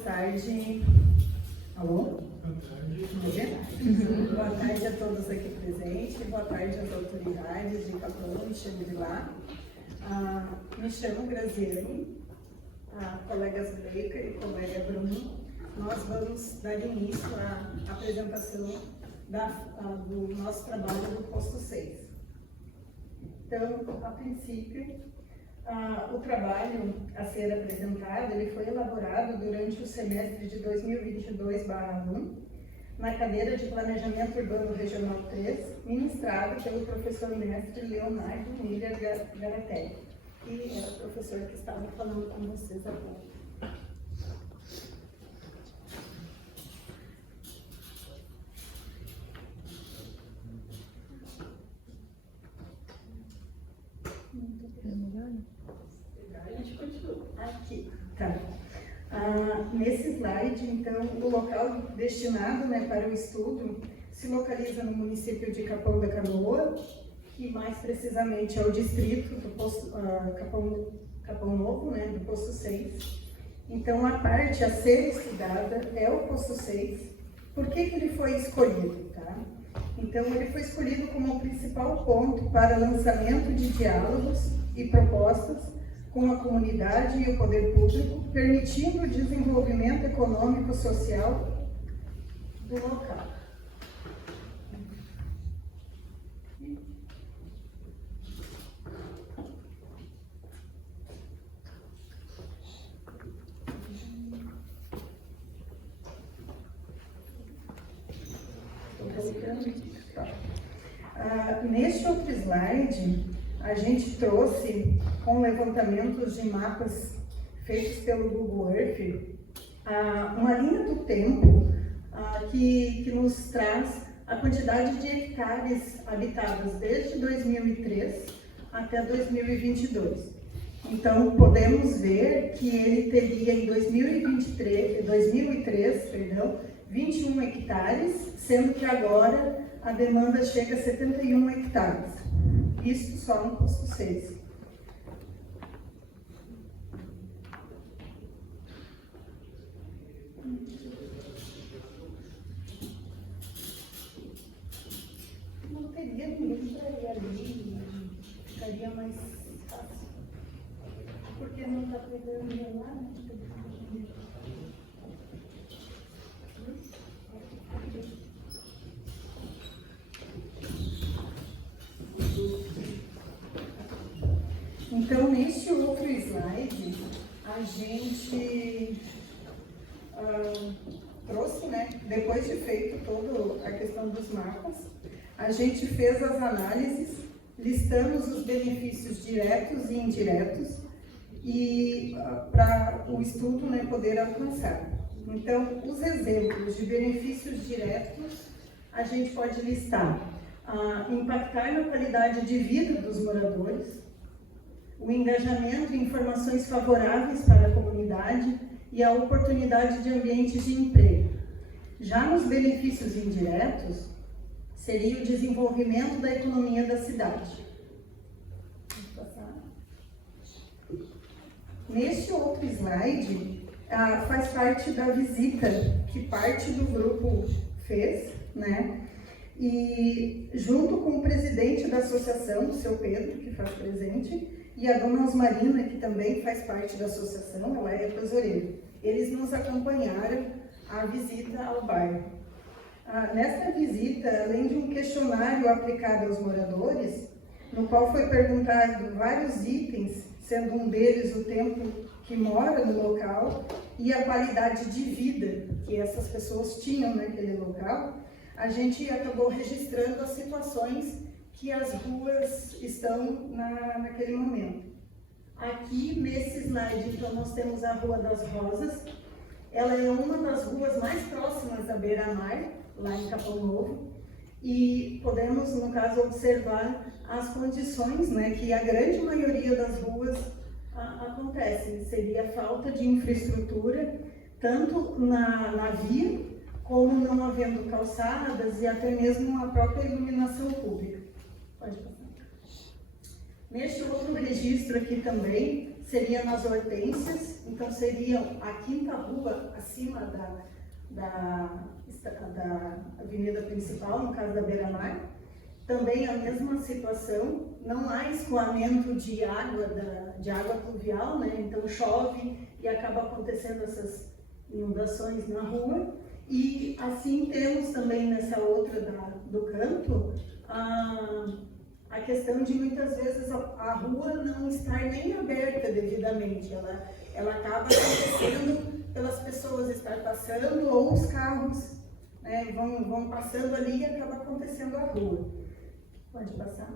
tarde. Alô? Boa tarde. Boa tarde a todos aqui presentes, boa tarde às autoridades de Capão e Xangri-Lá. Me chamo Graziane, a colega Zuleika e colega Bruno. Nós vamos dar início à apresentação do nosso trabalho do posto 6. Então, a princípio, o trabalho a ser apresentado, ele foi elaborado durante o semestre de 2022/1, na cadeira de Planejamento Urbano Regional 3, ministrada pelo professor mestre Leonardo Miller Garatelli, que era o professor que estava falando com vocês há pouco. Aqui, tá. Nesse slide, então, o local destinado, né, para o estudo se localiza no município de Capão da Canoa, que mais precisamente é o distrito do posto, Capão Novo, né, do posto 6. Então, a parte a ser estudada é o posto 6. Por que ele foi escolhido? Tá? Então, ele foi escolhido como o principal ponto para lançamento de diálogos e propostas com a comunidade e o poder público, permitindo o desenvolvimento econômico e social do local. Neste outro slide, a gente trouxe, com levantamentos de mapas feitos pelo Google Earth, uma linha do tempo que nos traz a quantidade de hectares habitados desde 2003 até 2022. Então, podemos ver que ele teria em 2003, 21 hectares, sendo que agora a demanda chega a 71 hectares. Isso só no posto 6. Não teria ninguém para ir ali, ficaria mais fácil. Porque não está pegando lá, né? Então, neste outro slide, a gente trouxe, né, depois de feito toda a questão dos mapas, a gente fez as análises, listamos os benefícios diretos e indiretos e para o estudo, né, poder alcançar. Então, os exemplos de benefícios diretos, a gente pode listar impactar na qualidade de vida dos moradores, o engajamento e informações favoráveis para a comunidade e a oportunidade de ambientes de emprego. Já nos benefícios indiretos, seria o desenvolvimento da economia da cidade. Vamos passar. Neste outro slide, faz parte da visita que parte do grupo fez, né? E junto com o presidente da associação, o seu Pedro, que faz presente, e a dona Osmarina, que também faz parte da associação, ela é tesoureira. Eles nos acompanharam à visita ao bairro. Nesta visita, além de um questionário aplicado aos moradores, no qual foi perguntado vários itens, sendo um deles o tempo que mora no local e a qualidade de vida que essas pessoas tinham naquele local, a gente acabou registrando as situações que as ruas estão naquele momento. Aqui, nesse slide, então, nós temos a Rua das Rosas. Ela é uma das ruas mais próximas da beira-mar, lá em Capão Novo, e podemos, no caso, observar as condições, né, que a grande maioria das ruas acontece. Seria a falta de infraestrutura, tanto na via, como não havendo calçadas e até mesmo a própria iluminação pública. Pode passar. Neste outro registro aqui também, seria nas Hortênsias, então seria a quinta rua acima da avenida principal, no caso da Beira-Mar. Também a mesma situação, não há escoamento de água pluvial, né? Então chove e acaba acontecendo essas inundações na rua. E assim temos também nessa outra do canto a questão de muitas vezes a rua não estar nem aberta devidamente, ela acaba acontecendo pelas pessoas estar passando ou os carros, né, vão passando ali e acaba acontecendo a rua. Pode passar.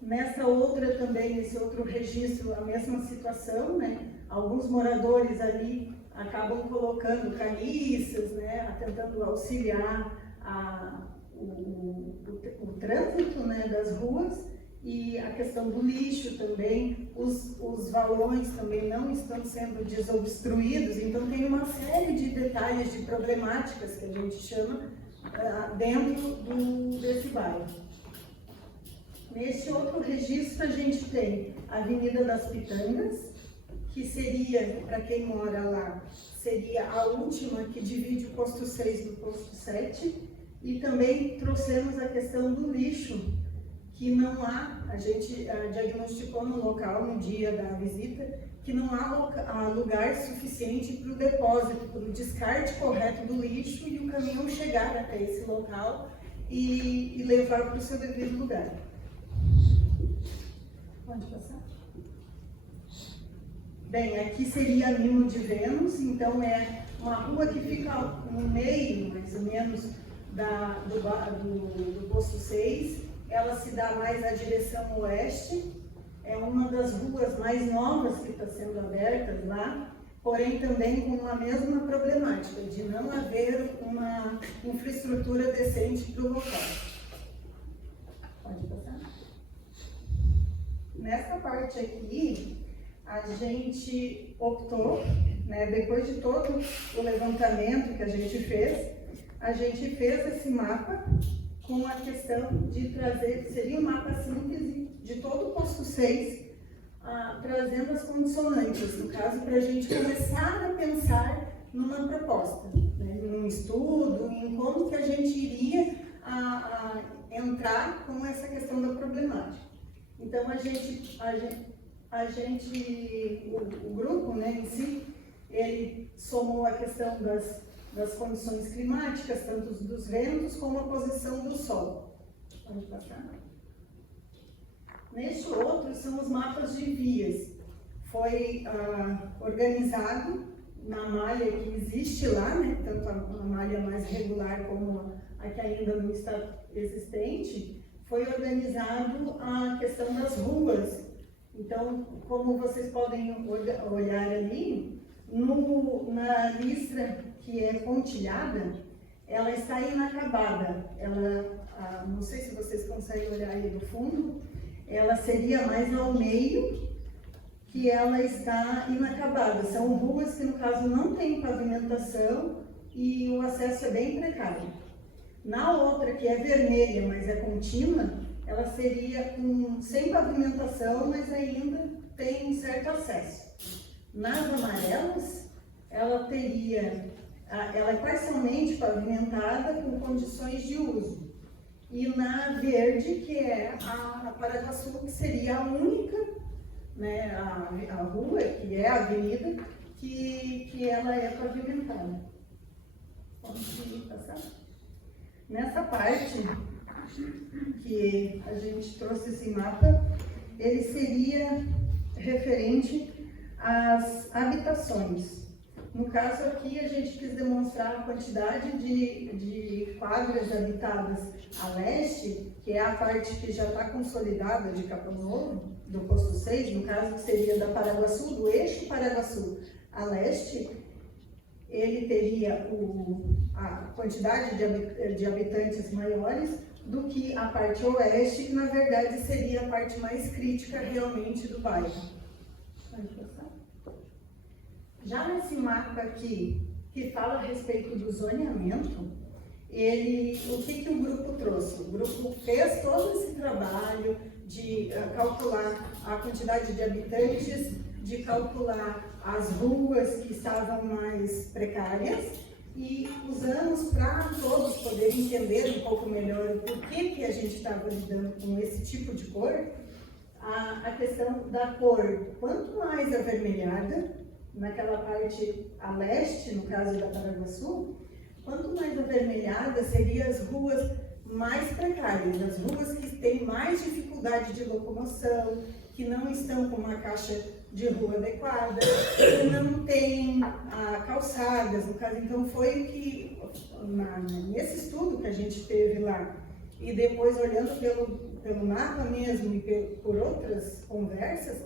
Nessa outra também, nesse outro registro, a mesma situação, né? Alguns moradores ali acabam colocando caniças, né? Tentando auxiliar o trânsito, né? Das ruas, e a questão do lixo também, os valões também não estão sendo desobstruídos, então tem uma série de detalhes, de problemáticas que a gente chama dentro desse bairro. Neste outro registro a gente tem a Avenida das Pitangas, que seria, para quem mora lá, seria a última que divide o posto 6 do posto 7, e também trouxemos a questão do lixo, que não há, a gente diagnosticou no local, no dia da visita, que não há lugar suficiente para o depósito, para o descarte correto do lixo e o caminhão chegar até esse local e levar para o seu devido lugar. Pode passar? Bem, aqui seria a Nimo de Vênus, então é uma rua que fica no meio, mais ou menos, do posto 6. Ela se dá mais à direção oeste, é uma das ruas mais novas que está sendo abertas lá, porém também com a mesma problemática, de não haver uma infraestrutura decente para o local. Pode passar? Nessa parte aqui, a gente optou, né, depois de todo o levantamento que a gente fez esse mapa com a questão de trazer, seria um mapa simples de todo o posto 6, trazendo as condicionantes, no caso, para a gente começar a pensar numa proposta, né, num estudo, em como que a gente iria entrar com essa questão da problemática. Então, o grupo, né, em si, ele somou a questão das condições climáticas, tanto dos ventos como a posição do sol. Pode passar. Neste outro são os mapas de vias. Foi organizado na malha que existe lá, né, tanto a malha mais regular como a que ainda não está existente. Foi organizado a questão das ruas. Então, como vocês podem olhar ali, na listra que é pontilhada, ela está inacabada. Não sei se vocês conseguem olhar aí do fundo, ela seria mais ao meio, que ela está inacabada. São ruas que, no caso, não tem pavimentação e o acesso é bem precário. Na outra, que é vermelha, mas é contínua, ela seria sem pavimentação, mas ainda tem um certo acesso. Nas amarelas, ela é parcialmente pavimentada com condições de uso. E na verde, que é a Paraguaçu, que seria a única, né, a rua, que é a avenida, que ela é pavimentada. Pode passar? Nessa parte que a gente trouxe esse mapa, ele seria referente às habitações. No caso aqui, a gente quis demonstrar a quantidade de quadras habitadas a leste, que é a parte que já está consolidada de Capão Novo, do posto 6, no caso que seria da Paraguaçu, do eixo Paraguaçu a leste. Ele teria a quantidade de habitantes maiores do que a parte oeste, que na verdade seria a parte mais crítica realmente do bairro. Pode passar? Já nesse mapa aqui, que fala a respeito do zoneamento, o que o grupo trouxe? O grupo fez todo esse trabalho de calcular a quantidade de habitantes, de calcular as ruas que estavam mais precárias, e usamos para todos poderem entender um pouco melhor o porquê que a gente estava lidando com esse tipo de cor, a questão da cor, quanto mais avermelhada, naquela parte a leste, no caso da Paraguaçu, quanto mais avermelhada seriam as ruas mais precárias, as ruas que têm mais dificuldade de locomoção, que não estão com uma caixa de rua adequada, que não têm calçadas, no caso. Então foi o que, nesse estudo que a gente teve lá, e depois olhando pelo mapa mesmo e por outras conversas,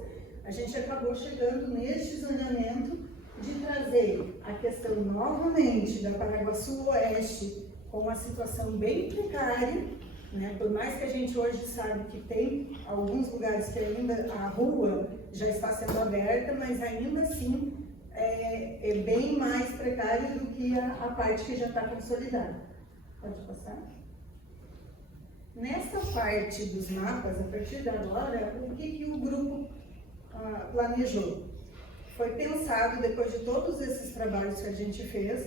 a gente acabou chegando neste zoneamento de trazer a questão novamente da Paraguaçu Oeste com uma situação bem precária, né? Por mais que a gente hoje sabe que tem alguns lugares que ainda a rua já está sendo aberta, mas ainda assim é bem mais precário do que a parte que já está consolidada. Pode passar? Nessa parte dos mapas, a partir de agora, o que o grupo planejou? Foi pensado, depois de todos esses trabalhos que a gente fez,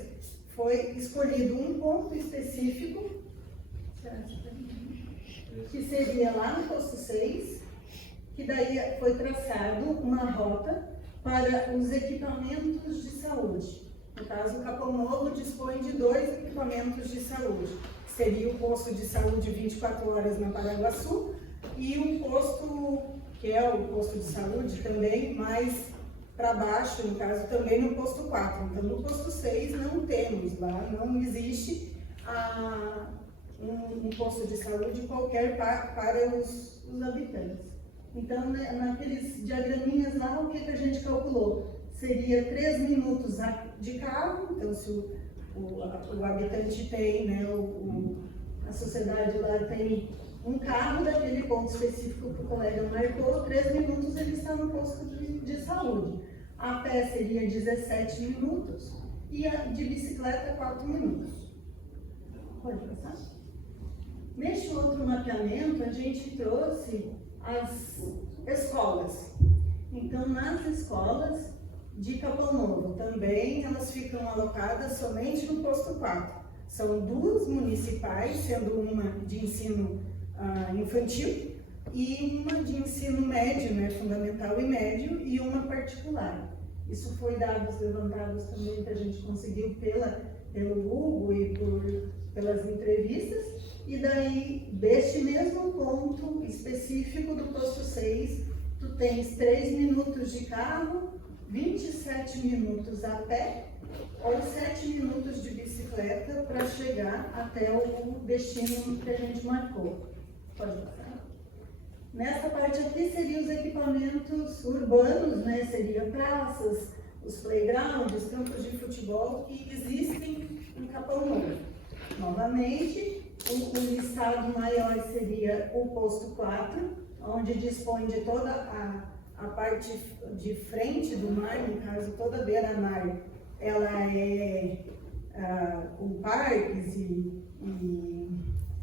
foi escolhido um ponto específico, que seria lá no posto 6, que daí foi traçado uma rota para os equipamentos de saúde. No caso, o Capão Novo dispõe de 2 equipamentos de saúde. Seria o posto de saúde 24 horas na Paraguaçu e um posto, que é o posto de saúde também, mais para baixo, no caso, também no posto 4. Então, no posto 6 não temos lá, não existe um posto de saúde qualquer para os habitantes. Então, naqueles diagraminhas lá, o que a gente calculou? Seria 3 minutos de carro, então se o habitante tem, né, a sociedade lá tem um carro daquele ponto específico que o colega marcou, 3 minutos ele está no posto de saúde. A pé seria 17 minutos e de bicicleta 4 minutos. Pode passar? Neste outro mapeamento, a gente trouxe as escolas. Então, nas escolas de Capão Novo, também elas ficam alocadas somente no posto 4. São 2 municipais, sendo uma de ensino infantil e uma de ensino médio, né, fundamental e médio, e uma particular. Isso foi dados levantados também que a gente conseguiu pelo Hugo e pelas entrevistas. E daí, deste mesmo ponto específico do posto 6, tu tens 3 minutos de carro, 27 minutos a pé ou 7 minutos de bicicleta para chegar até o destino que a gente marcou. Pode passar? Nessa parte aqui seriam os equipamentos urbanos, né? Seriam praças, os playgrounds, campos de futebol que existem em Capão Novo. Novamente, o listado maior seria o posto 4, onde dispõe de toda a parte de frente do mar, no caso toda a beira-mar, ela é com parques e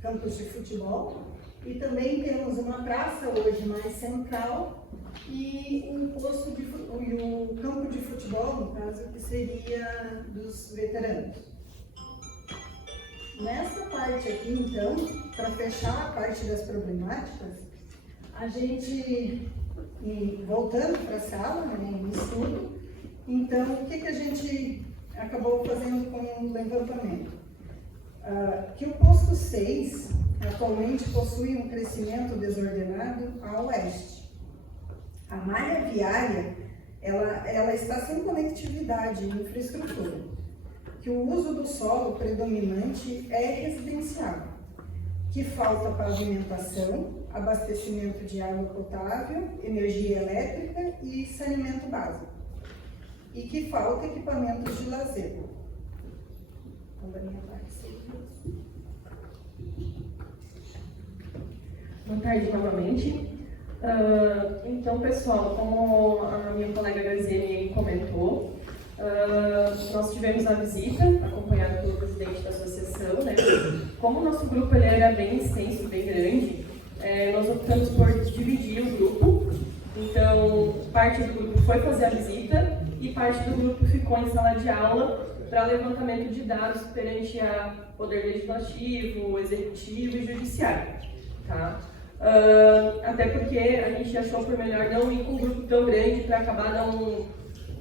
campos de futebol. E também temos uma praça hoje mais central e o campo de futebol, no caso, que seria dos veteranos. Nessa parte aqui, então, para fechar a parte das problemáticas, a gente, voltando para a sala, né, no estudo, então, o que a gente acabou fazendo com o levantamento? Que o posto 6 atualmente possui um crescimento desordenado a oeste. A malha viária, ela está sem conectividade e infraestrutura. Que o uso do solo predominante é residencial. Que falta pavimentação, abastecimento de água potável, energia elétrica e saneamento básico. E que falta equipamentos de lazer. Boa tarde novamente. Então, pessoal, como a minha colega Graziane comentou, nós tivemos a visita, acompanhada pelo presidente da associação, Como o nosso grupo ele era bem extenso, bem grande, nós optamos por dividir parte do grupo foi fazer a visita e parte do grupo ficou em sala de aula para levantamento de dados perante a Poder Legislativo, Executivo e Judiciário. Tá? Até porque a gente achou por melhor não ir com um grupo tão grande para acabar não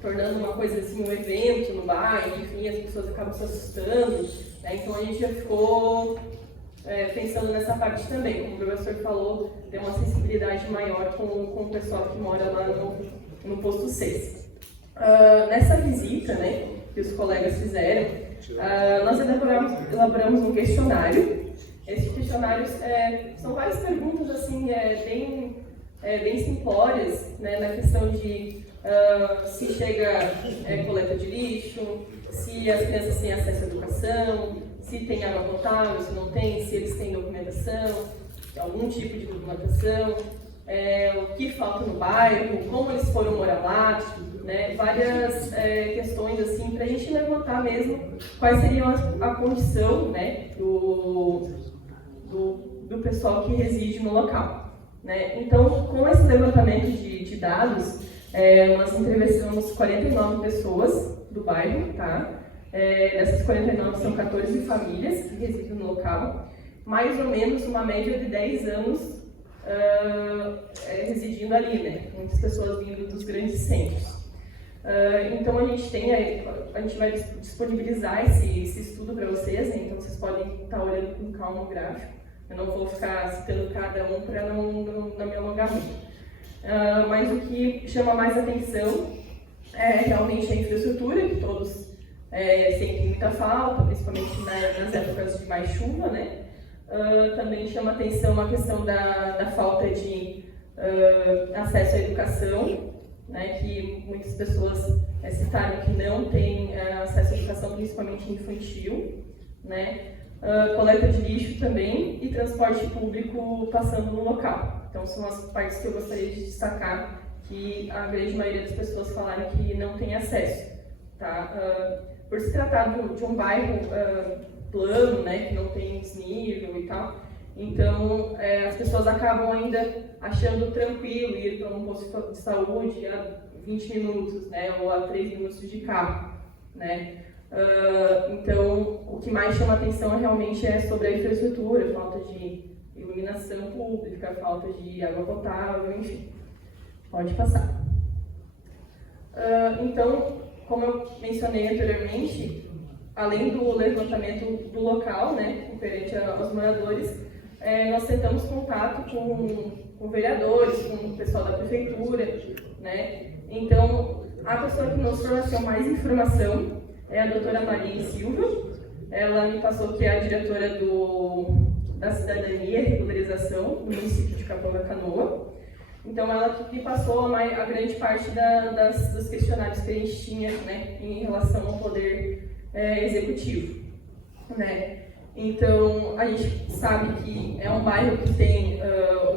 tornando uma coisa assim, um evento no bairro, enfim, as pessoas acabam se assustando, né? Então a gente já ficou pensando nessa parte também, como o professor falou, ter uma sensibilidade maior com o pessoal que mora lá no posto 6. Nessa visita, né, que os colegas fizeram, nós elaboramos um questionário. Esses questionários são várias perguntas assim, bem simplórias, né, na questão de se chega coleta de lixo, se as crianças têm acesso à educação, se tem água potável, se não tem, se eles têm documentação, algum tipo de documentação, o que falta no bairro, como eles foram morar lá, né, várias questões assim, para a gente levantar mesmo quais seriam a condição, né, do pessoal que reside no local. Né? Então, com esse levantamento de dados, nós entrevistamos 49 pessoas do bairro, tá? Dessas 49 são 14 famílias que residem no local, mais ou menos uma média de 10 anos residindo ali, né? Muitas pessoas vindo dos grandes centros. Então a gente vai disponibilizar esse estudo para vocês, né? Então vocês podem estar olhando com calma o gráfico. Eu não vou ficar citando cada um para não me alongar muito. Mas o que chama mais atenção é realmente a infraestrutura, que todos sentem muita falta, principalmente nas épocas de mais chuva, né? Também chama atenção a questão da falta de acesso à educação, né? Que muitas pessoas citaram que não têm acesso à educação, principalmente infantil, né? Coleta de lixo também e transporte público passando no local. Então são as partes que eu gostaria de destacar, que a grande maioria das pessoas falaram que não tem acesso. Tá? Por se tratar de um bairro plano, né, que não tem desnível e tal, então as pessoas acabam ainda achando tranquilo ir para um posto de saúde a 20 minutos, né, ou a 3 minutos de carro. Né? Então, o que mais chama atenção realmente é sobre a infraestrutura, falta de iluminação pública, falta de água potável, enfim. Pode passar. Então, como eu mencionei anteriormente, além do levantamento do local, né, perante aos moradores, nós tentamos contato com vereadores, com o pessoal da prefeitura, né. Então, a pessoa que nos forneceu mais informação é a doutora Maria Silva. Ela me passou que é a diretora da Cidadania e Regularização no município de Capão da Canoa. Então, ela me passou a grande parte dos questionários que a gente tinha, né, em relação ao poder executivo. Né? Então, a gente sabe que é um bairro que tem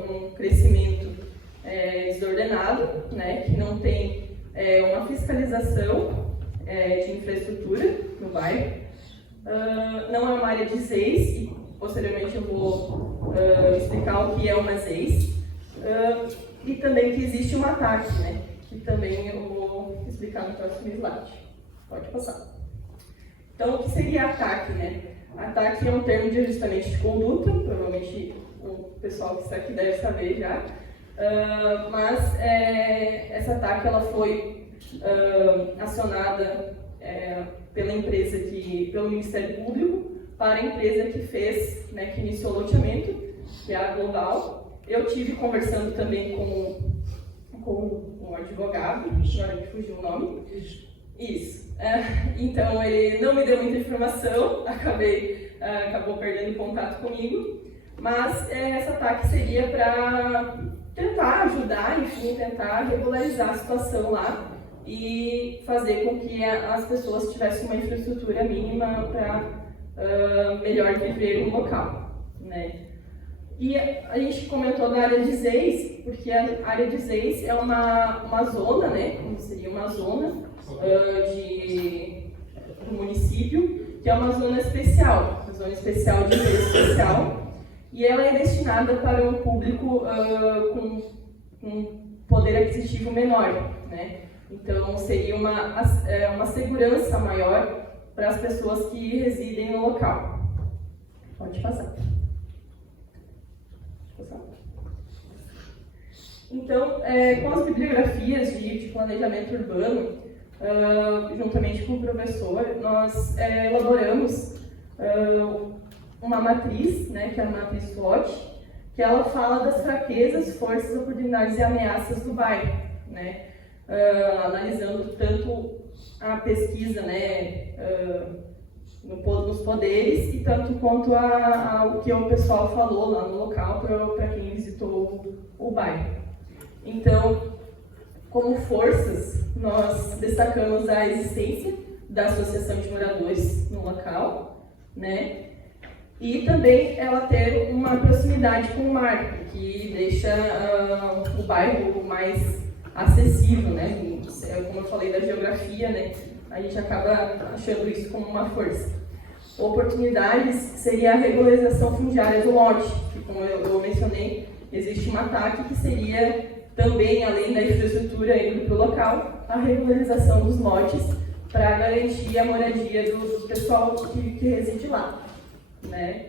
um crescimento desordenado, né, que não tem uma fiscalização de infraestrutura no bairro. Não é uma área de ZEIS, e posteriormente eu vou explicar o que é uma ZEIS. E também que existe um ataque, né, que também eu vou explicar no próximo slide. Pode passar. Então, o que seria ataque? Né? Ataque é um termo de ajustamento de conduta, provavelmente o pessoal que está aqui deve saber já. Mas essa ataque ela foi acionada pela empresa pelo Ministério Público para a empresa que fez, né, que iniciou o loteamento, que é a Global. Eu tive conversando também com um advogado, agora me fugiu o nome. Isso. Então ele não me deu muita informação, acabou perdendo contato comigo, mas esse ataque seria para tentar ajudar, enfim, tentar regularizar a situação lá e fazer com que as pessoas tivessem uma infraestrutura mínima para melhor viver no local, né? E a gente comentou da área de ZEIS, porque a área de ZEIS é uma zona, né? Como seria uma zona do município, que é uma zona especial, uma zona especial de interesse especial, e ela é destinada para um público com poder aquisitivo menor, né? Então, seria uma segurança maior para as pessoas que residem no local. Pode passar. Então, com as bibliografias de planejamento urbano, juntamente com o professor, nós elaboramos uma matriz, né, que é a matriz SWOT, que ela fala das fraquezas, forças, oportunidades e ameaças do bairro, né, analisando tanto a pesquisa, né, nos poderes e tanto quanto o que o pessoal falou lá no local para quem visitou o bairro. Então, como forças, nós destacamos a existência da associação de moradores no local, né? E também ela ter uma proximidade com o mar, que deixa o bairro mais acessível, né? Como eu falei da geografia, né? A gente acaba achando isso como uma força. Oportunidades seria a regularização fundiária do lote, que, como eu mencionei, existe um ataque que seria também, além da infraestrutura indo para o local, a regularização dos lotes para garantir a moradia do pessoal que reside lá, né?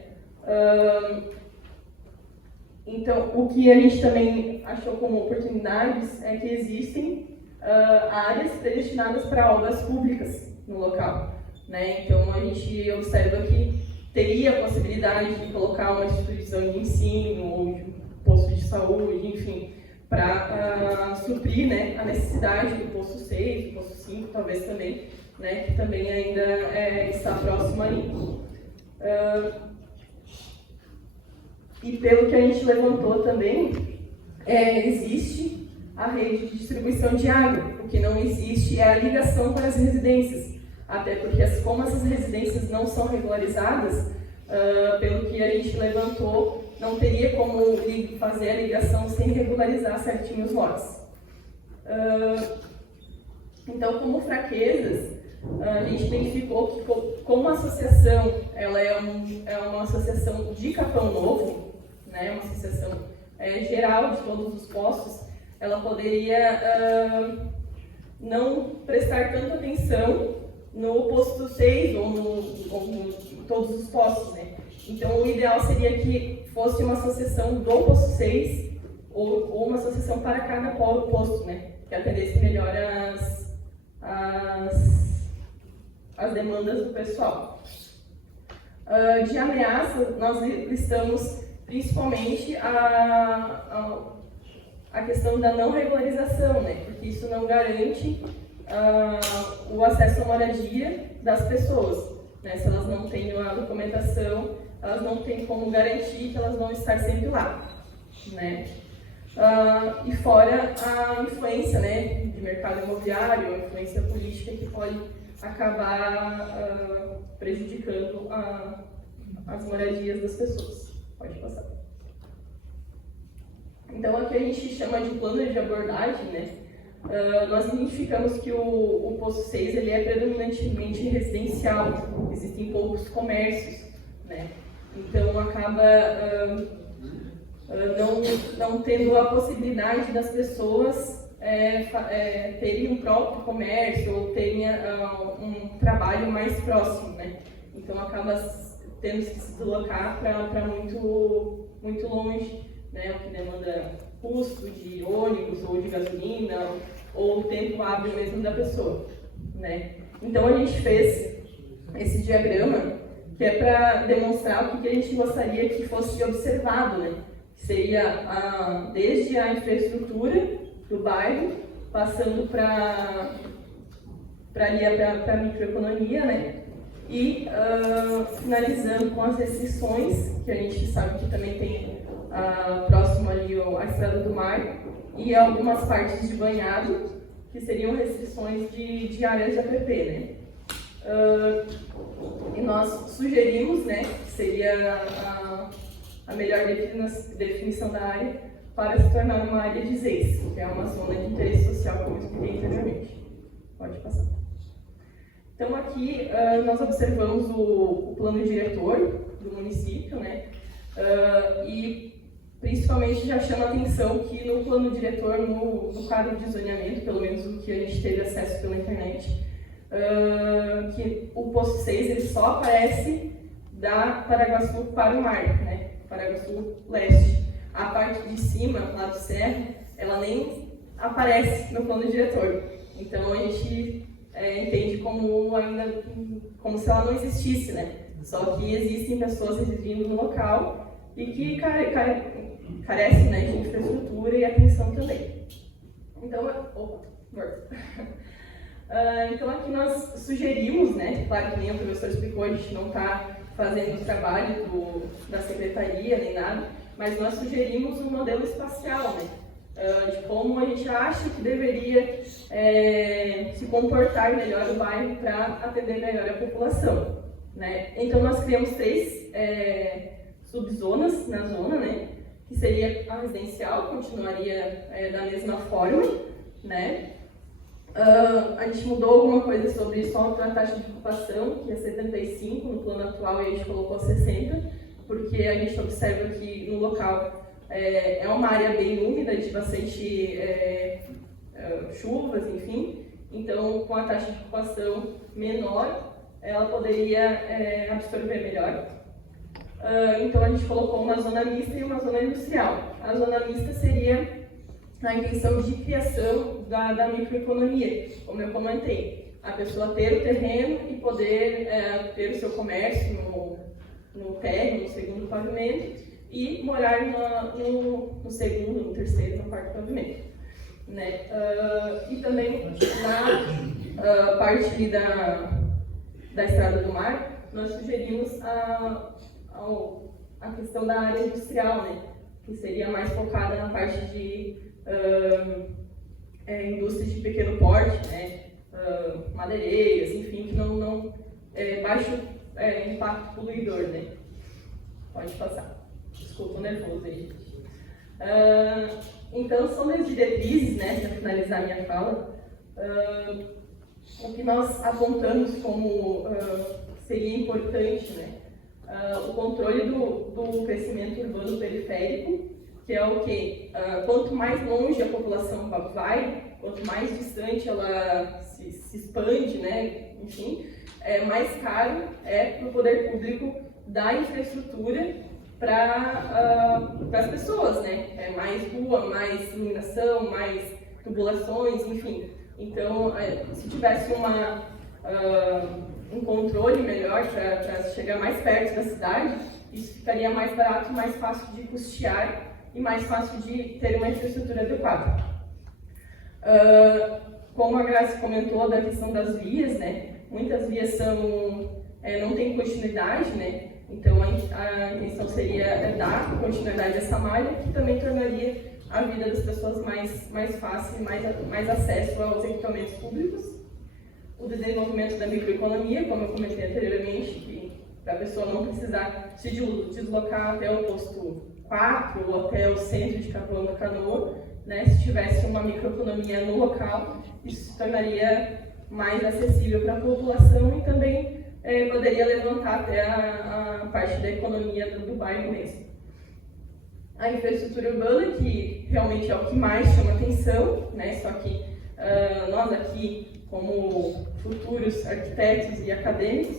Então, o que a gente também achou como oportunidades é que existem áreas predestinadas para obras públicas no local, né? Então, a gente observa que teria a possibilidade de colocar uma instituição de ensino ou de um posto de saúde, enfim, para suprir, né, a necessidade do posto 6, do posto 5, talvez também, né, que também ainda está próximo aí. E pelo que a gente levantou também, existe a rede de distribuição de água. O que não existe é a ligação para as residências, até porque como essas residências não são regularizadas, pelo que a gente levantou, não teria como fazer a ligação sem regularizar certinho os lotes. Então, como fraquezas, a gente identificou que, como a associação ela é uma associação de Capão Novo, né, uma associação geral de todos os postos, ela poderia não prestar tanta atenção no posto 6 ou em todos os postos, né? Então, o ideal seria que fosse uma associação do posto 6 ou uma associação para cada posto, né? Que atendesse melhor as demandas do pessoal. De ameaça, nós listamos principalmente a questão da não regularização, né? Porque isso não garante o acesso à moradia das pessoas, né? Se elas não têm a documentação, elas não têm como garantir que elas vão estar sempre lá, né? E fora a influência, né, de mercado imobiliário, a influência política que pode acabar prejudicando as moradias das pessoas. Pode passar. Então, aqui a gente chama de plano de abordagem, né? Nós identificamos que o posto 6 ele é predominantemente residencial, existem poucos comércios, né? Então, acaba não tendo a possibilidade das pessoas terem um próprio comércio ou terem um trabalho mais próximo, né? Então, acaba tendo que se deslocar para muito longe, né? O que demanda custo de ônibus ou de gasolina ou tempo hábil mesmo da pessoa, né? Então, a gente fez esse diagrama que é para demonstrar o que a gente gostaria que fosse observado, né? Seria desde a infraestrutura do bairro, passando para a microeconomia, né? E finalizando com as restrições, que a gente sabe que também tem próximo ali a Estrada do Mar, e algumas partes de banhado, que seriam restrições de áreas de APP, né? E nós sugerimos, né, que seria a melhor definição da área para se tornar uma área de ZEIS, que é uma zona de interesse social, como eu expliquei anteriormente. Pode passar. Então, aqui nós observamos o plano diretor do município, né, e principalmente já chama atenção que no plano diretor, no quadro de zoneamento, pelo menos o que a gente teve acesso pela internet, que o posto 6 ele só aparece da Paraguaçu para o mar, né? Paraguaçu Leste. A parte de cima, lá do Serra, ela nem aparece no plano diretor. Então a gente entende como se ela não existisse, né? Só que existem pessoas residindo no local e que carecem, né, de infraestrutura e atenção também. Então, então aqui nós sugerimos, né, claro que nem o professor explicou, a gente não está fazendo o trabalho da secretaria nem nada, mas nós sugerimos um modelo espacial, né, de como a gente acha que deveria se comportar melhor o bairro para atender melhor a população, né. Então nós criamos 3 subzonas na zona, né, que seria a residencial, continuaria da mesma forma, né. A gente mudou alguma coisa sobre só a taxa de ocupação, que é 75 no plano atual, e a gente colocou 60, porque a gente observa que no local é uma área bem úmida, de bastante chuvas, enfim. Então, com a taxa de ocupação menor, ela poderia absorver melhor. Então, a gente colocou uma zona mista e uma zona industrial. A zona mista seria a intenção de criação da microeconomia, como eu comentei. A pessoa ter o terreno e poder ter o seu comércio no térreo, no segundo pavimento, e morar no segundo, no terceiro, no quarto pavimento. Né? E também na parte ali da Estrada do Mar, nós sugerimos a questão da área industrial, né? Que seria mais focada na parte de indústrias de pequeno porte, né? Madeireiras, enfim, que não baixo impacto poluidor, né? Pode passar. Desculpa o nervoso aí. Então, são as diretrizes, né, para finalizar a minha fala, o que nós apontamos como seria importante, né? O controle do crescimento urbano periférico, que é o que? Quanto mais longe a população vai, quanto mais distante ela se expande, né? Enfim, mais caro para o poder público dar infraestrutura para as pessoas, né? Mais rua, mais iluminação, mais tubulações, enfim. Então, se tivesse um controle melhor para chegar mais perto da cidade, isso ficaria mais barato, mais fácil de custear e mais fácil de ter uma infraestrutura adequada. Como a Grazi comentou da questão das vias, né? Muitas vias não têm continuidade, né? Então a intenção seria dar continuidade a essa malha, que também tornaria a vida das pessoas mais fácil, mais acesso aos equipamentos públicos. O desenvolvimento da microeconomia, como eu comentei anteriormente, que para a pessoa não precisar se deslocar até o posto 4 ou até o centro de Capão-da-Canoa, né? Se tivesse uma microeconomia no local, isso se tornaria mais acessível para a população e também poderia levantar até a parte da economia do bairro mesmo. A infraestrutura urbana, que realmente é o que mais chama atenção, né? Só que nós aqui, como futuros arquitetos e acadêmicos,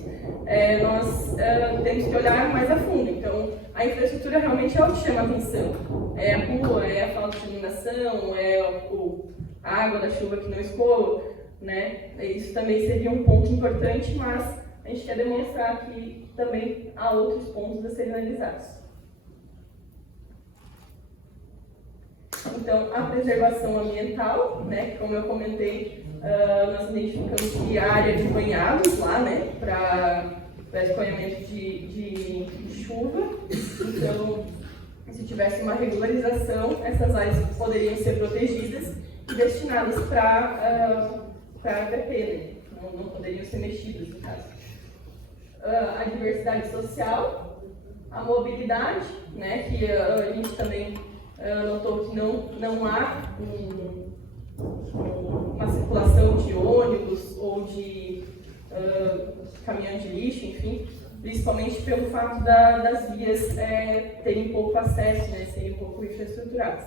nós temos que olhar mais a fundo. Então, a infraestrutura realmente é o que chama atenção. É a rua, é a falta de iluminação, a água da chuva que não escoa, né? Isso também seria um ponto importante, mas a gente quer demonstrar que também há outros pontos a serem analisados. Então, a preservação ambiental, né? Como eu comentei, nós identificamos que a área de banhados lá, né? Para escoamento de chuva. Então, se tivesse uma regularização, essas áreas poderiam ser protegidas e destinadas para APP, né? Não poderiam ser mexidas, no caso. A diversidade social, a mobilidade, né? Que a gente também notou que não há uma circulação de ônibus ou de caminhão de lixo, enfim, principalmente pelo fato das vias terem pouco acesso, né, serem pouco infraestruturadas.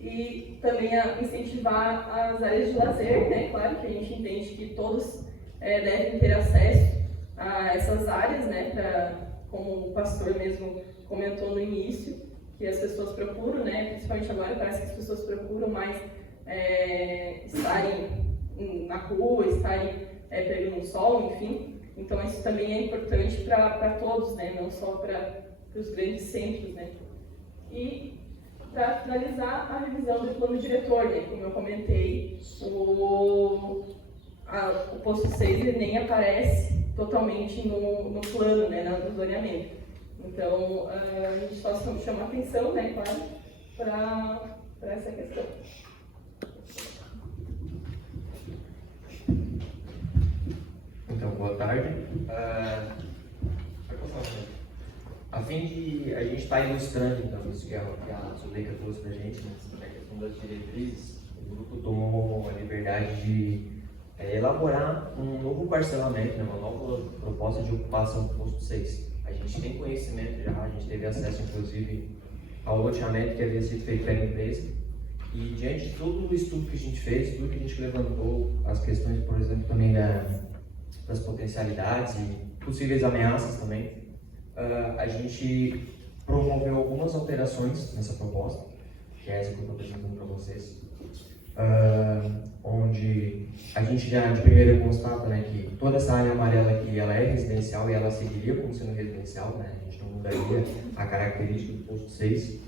E também incentivar as áreas de lazer, né, claro que a gente entende que todos devem ter acesso a essas áreas, né, como o pastor mesmo comentou no início, que as pessoas procuram, né, principalmente agora parece que as pessoas procuram mais estarem na rua, estarem pegando sol, enfim. Então isso também é importante para todos, né, não só para os grandes centros, né. E para finalizar a revisão do plano diretor, né, como eu comentei, o posto 6 ele nem aparece totalmente no plano, né, no zoneamento. Então, a gente só chama atenção, né, claro, para essa questão. Então, boa tarde. A fim de a gente estar ilustrando, então, isso que a Zuleika trouxe para a gente, né, a questão das diretrizes, o grupo tomou a liberdade de elaborar um novo parcelamento, né, uma nova proposta de ocupação do posto 6. A gente tem conhecimento já, a gente teve acesso, inclusive, ao loteamento que havia sido feito pela empresa. E diante de todo o estudo que a gente fez, tudo que a gente levantou, as questões, por exemplo, também das potencialidades e possíveis ameaças também, a gente promoveu algumas alterações nessa proposta, que é essa que eu estou apresentando para vocês, onde a gente já de primeira constata, né, que toda essa área amarela aqui ela é residencial e ela seguiria como sendo residencial, né, a gente não mudaria a característica do posto 6,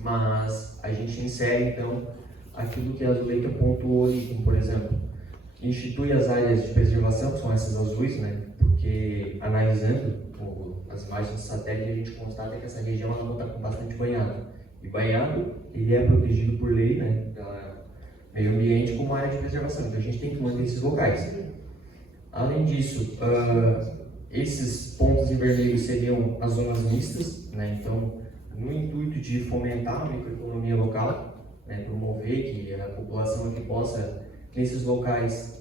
mas a gente insere então aquilo que a Zuleika pontuou ali, como por exemplo, institui as áreas de preservação, que são essas azuis, né, porque analisando as imagens de satélite a gente constata que essa região ela não está bastante banhada. E banhado, ele é protegido por lei, né, pela meio ambiente como área de preservação. Então a gente tem que manter esses locais. Além disso, esses pontos em vermelho seriam as zonas mistas, né, então no intuito de fomentar a microeconomia local, né, promover que a população aqui possa, nesses locais,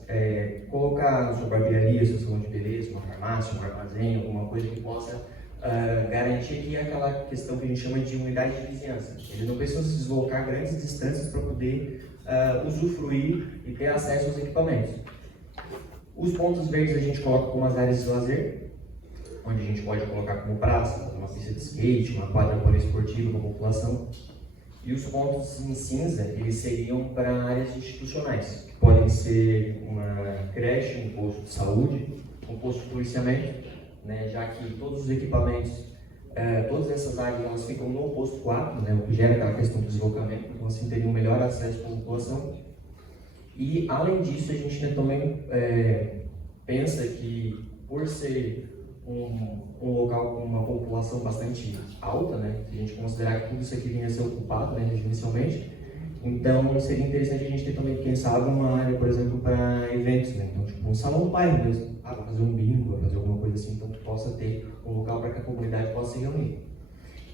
colocar sua barbearia, seu salão de beleza, uma farmácia, um armazém, alguma coisa que possa garantir que aquela questão que a gente chama de unidade de vizinhança. Eles não precisam se deslocar grandes distâncias para poder usufruir e ter acesso aos equipamentos. Os pontos verdes a gente coloca como as áreas de lazer, onde a gente pode colocar como praça, uma pista de skate, uma quadra poliesportiva para a população. E os pontos em cinza, eles seriam para áreas institucionais, que podem ser uma creche, um posto de saúde, um posto de policiamento, né, já que todos os equipamentos, todas essas áreas elas ficam no posto 4, né, o que gera aquela questão do deslocamento, então assim teria um melhor acesso para a população. E além disso, a gente também pensa que por ser um local com uma população bastante alta, né, se a gente considerar que tudo isso aqui vinha a ser ocupado, né, inicialmente, então seria interessante a gente ter também, quem sabe, uma área, por exemplo, para eventos, né, então tipo um salão do bairro mesmo, vai fazer um bingo, vai fazer alguma coisa assim, então que possa ter um local para que a comunidade possa se reunir.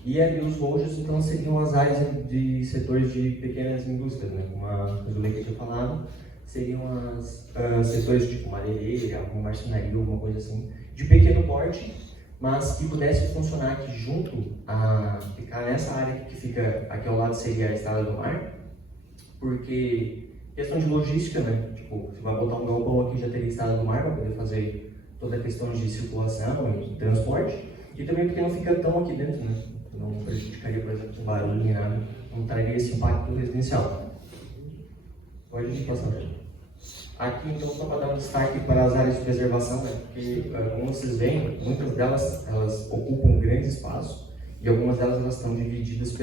E ali os rojos, então, seriam as áreas de setores de pequenas indústrias, né, como a Zuleika tinha falado, seriam os setores tipo madeireira, alguma marcenaria, alguma coisa assim, de pequeno porte, mas que pudesse funcionar aqui junto a ficar nessa área que fica aqui ao lado seria a estrada do mar, porque questão de logística, né? Tipo, você vai botar um galpão aqui já teria estrada do mar para poder fazer toda a questão de circulação e transporte, e também porque não fica tão aqui dentro, né? Não prejudicaria, por exemplo, o barulho nem nada, não traria esse impacto residencial. Pode passar. Aqui, então, só para dar um destaque para as áreas de preservação, né? Porque, como vocês veem, muitas delas elas ocupam grandes espaços e algumas delas elas estão divididas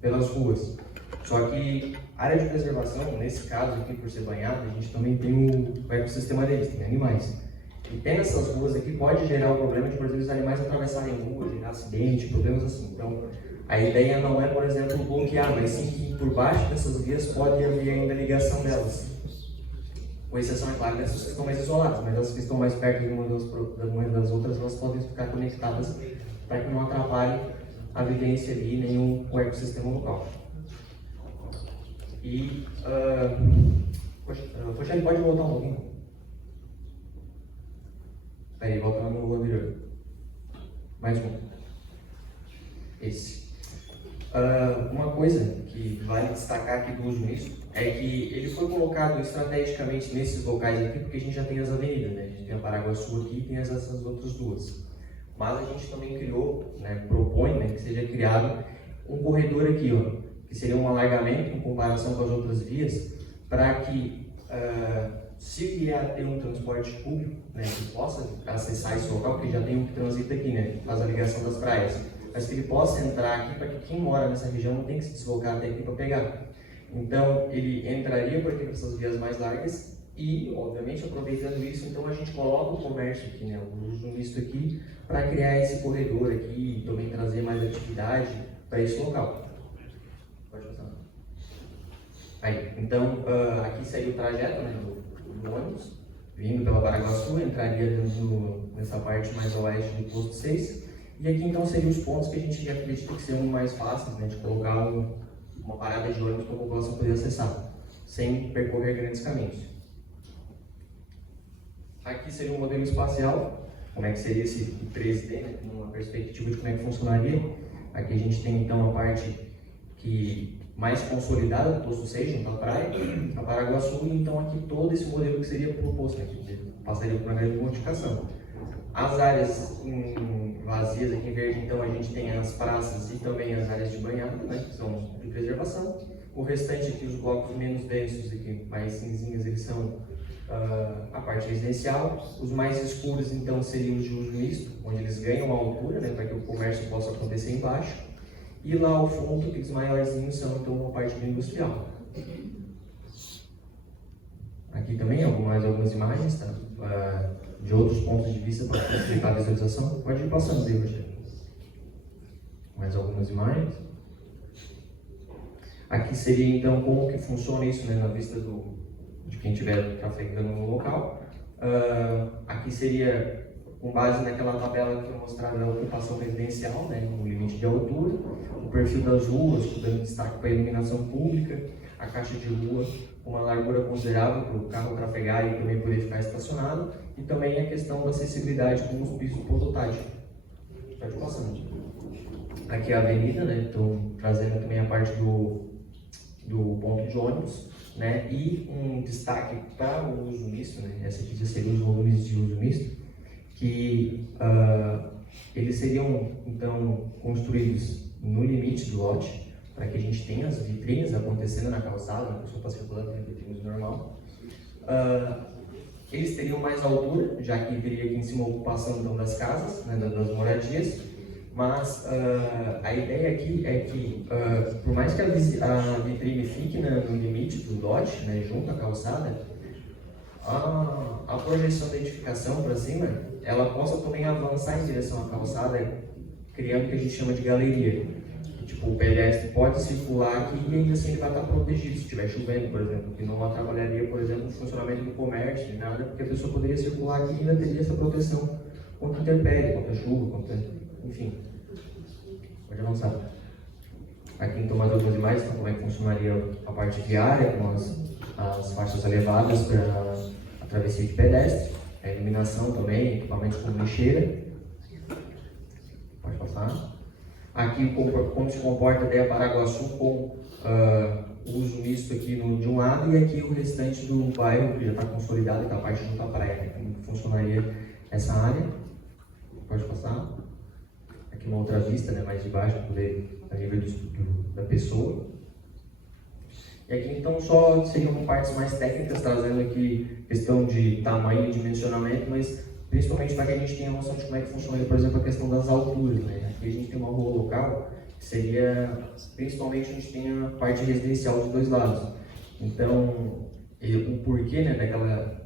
pelas ruas. Só que a área de preservação, nesse caso aqui, por ser banhada, a gente também tem o ecossistema deles, tem animais. E tendo essas ruas aqui pode gerar o problema de, por exemplo, os animais atravessarem a rua, gerar acidente, problemas assim. Então, a ideia não é, por exemplo, bloquear, mas sim que por baixo dessas vias pode haver ainda ligação delas. Com exceção, é claro, dessas que estão mais isoladas, mas as que estão mais perto de uma das outras, elas podem ficar conectadas para que não atrapalhe a vivência ali, nem o ecossistema local. E, Poxa, pode voltar um pouquinho? Peraí, volta lá no anterior. Mais um. Esse. Uma coisa que vale destacar aqui do uso misto é que ele foi colocado estrategicamente nesses locais aqui porque a gente já tem as avenidas, né? A gente tem a Paraguaçu aqui e tem essas outras duas. Mas a gente também criou, né, propõe, né, que seja criado um corredor aqui, ó, que seria um alargamento em comparação com as outras vias, para que, se vier a ter um transporte público, né, que possa acessar esse local, porque já tem um que transita aqui, né, que faz a ligação das praias, mas que ele possa entrar aqui para que quem mora nessa região não tenha que se deslocar até aqui para pegar. Então, ele entraria por aqui para essas vias mais largas e, obviamente, aproveitando isso, então a gente coloca o comércio aqui, né, o uso misto aqui, para criar esse corredor aqui e também trazer mais atividade para esse local. Pode passar. Aí, então, aqui seria o trajeto, né, do ônibus, vindo pela Paraguaçu, entraria nessa parte mais a oeste do posto 6, e aqui então seriam os pontos que a gente acredita que seriam mais fáceis, né, de colocar uma parada de ônibus para a população poder acessar, sem percorrer grandes caminhos. Aqui seria um modelo espacial, como é que seria esse 3D, né, numa perspectiva de como é que funcionaria. Aqui a gente tem então a parte que mais consolidada do posto 6, junto à praia, a Paraguaçu, e então aqui todo esse modelo que seria proposto, né, que passaria por uma grande modificação. As áreas vazias aqui em verde, então a gente tem as praças e também as áreas de banhado, né, que são de preservação. O restante aqui, os blocos menos densos aqui, mais cinzinhos, eles são a parte residencial. Os mais escuros, então, seriam os de uso misto, onde eles ganham a altura, né, para que o comércio possa acontecer embaixo. E lá ao fundo, aqueles maiorzinhos são, então, uma parte do industrial. Aqui também algumas imagens, tá? De outros pontos de vista para facilitar a visualização. Pode ir passando, aí, Rogério. Mais algumas imagens. Aqui seria, então, como que funciona isso, né, na vista de quem estiver trafegando no local. Aqui seria com base naquela tabela que eu mostrava da ocupação residencial, né, no limite de altura, o perfil das ruas, dando destaque para a iluminação pública, a caixa de rua, uma largura considerável para o carro trafegar e também poder ficar estacionado, e também a questão da acessibilidade com os pisos prototáticos. Pode passando. Aqui é a avenida, né, então trazendo também a parte do ponto de ônibus, né, e um destaque para o uso misto, né, essa aqui já seria os volumes de uso misto, que eles seriam então construídos no limite do lote, para que a gente tenha as vitrines acontecendo na calçada, a pessoa está circulando tem vitrines normal. Eles teriam mais altura, já que teria aqui em cima a ocupação então, das casas, né, das moradias, mas a ideia aqui é que, por mais que a vitrine fique no limite do lote, né, junto à calçada, a projeção da edificação para cima, ela possa também avançar em direção à calçada, criando o que a gente chama de galeria. Tipo, o pedestre pode circular aqui e ainda assim ele vai estar protegido, se estiver chovendo, por exemplo, que não atrapalharia, por exemplo, o funcionamento do comércio, nada, porque a pessoa poderia circular aqui e ainda teria essa proteção contra intempérie, contra chuva, enfim. Pode avançar. Aqui então mais algumas imagens, então, como é que funcionaria a parte viária, com as faixas elevadas para a travessia de pedestre, a iluminação também, equipamentos como lixeira. Pode passar. Aqui como se comporta a Paraguaçu com o uso misto aqui de um lado, e aqui o restante do bairro que já está consolidado, que está a parte junto à praia, né? Como funcionaria essa área. Pode passar. Aqui uma outra vista, né, mais de baixo, poder a nível da pessoa. E aqui então só seriam partes mais técnicas, trazendo aqui questão de tamanho e dimensionamento, mas principalmente para que a gente tenha noção de como é que funciona, por exemplo, a questão das alturas, né? Aqui a gente tem uma rua local, que seria, principalmente a gente tem a parte residencial de dois lados. Então, o porquê, né,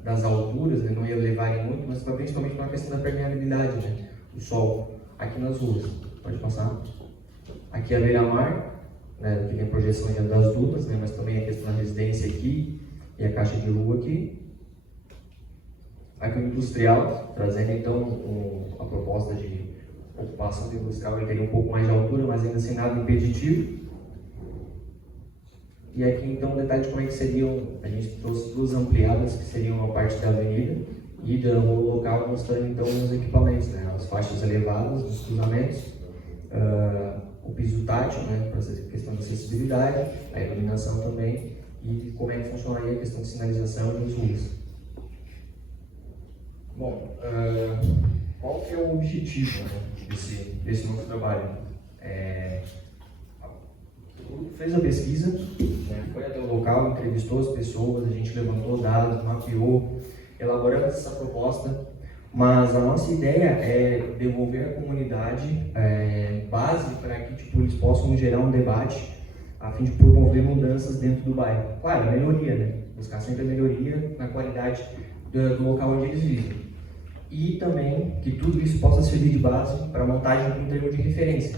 das alturas, né, não ia levarem muito, mas principalmente para a questão da permeabilidade, né, do sol aqui nas ruas. Pode passar. Aqui a beira-mar, né, que tem projeção das dunas, né, mas também a questão da residência aqui e a caixa de rua aqui. Aqui o industrial, trazendo então a proposta de ocupação do industrial, ele teria um pouco mais de altura, mas ainda sem nada impeditivo. E aqui então o detalhe de como é que seriam, a gente trouxe duas ampliadas, que seriam a parte da avenida e dando o local mostrando então os equipamentos, né? As faixas elevadas, os cruzamentos, o piso tátil, né? Para essa questão da acessibilidade, a iluminação também e como é que funcionaria a questão de sinalização nas ruas. Bom, qual que é o objetivo, né, desse nosso trabalho? O grupo fez a pesquisa, né, foi até o local, entrevistou as pessoas, a gente levantou dados, mapeou, elaboramos essa proposta, mas a nossa ideia é devolver à comunidade base para que eles possam gerar um debate a fim de promover mudanças dentro do bairro. Claro, melhoria, né? Buscar sempre a melhoria na qualidade do local onde eles vivem. E também que tudo isso possa servir de base para a montagem de um termo de referência.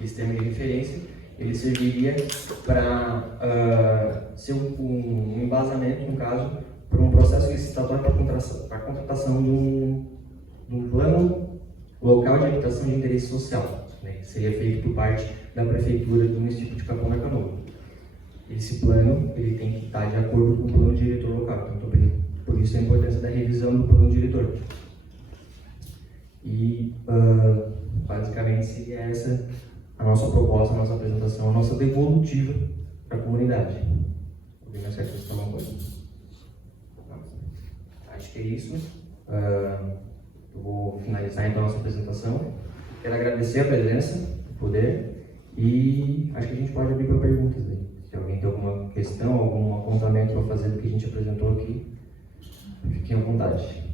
Esse termo de referência ele serviria para ser um embasamento, no caso, para um processo licitatório para a contratação de um plano local de habitação de interesse social, né, que seria feito por parte da Prefeitura do município de Capão da Canoa. Esse plano ele tem que estar de acordo com o plano diretor local, então, por isso a importância da revisão do plano diretor. E basicamente seria essa a nossa proposta, a nossa apresentação, a nossa devolutiva para a comunidade. Alguém me acerta se falar uma coisa? Acho que é isso. Eu vou finalizar então a nossa apresentação. Quero agradecer a presença, o poder, e acho que a gente pode abrir para perguntas aí. Se alguém tem alguma questão, algum apontamento para fazer do que a gente apresentou aqui, fiquem à vontade.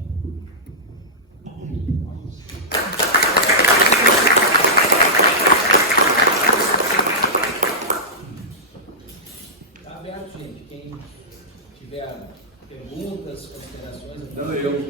Está aberto, gente. Quem tiver perguntas, considerações... Não, eu.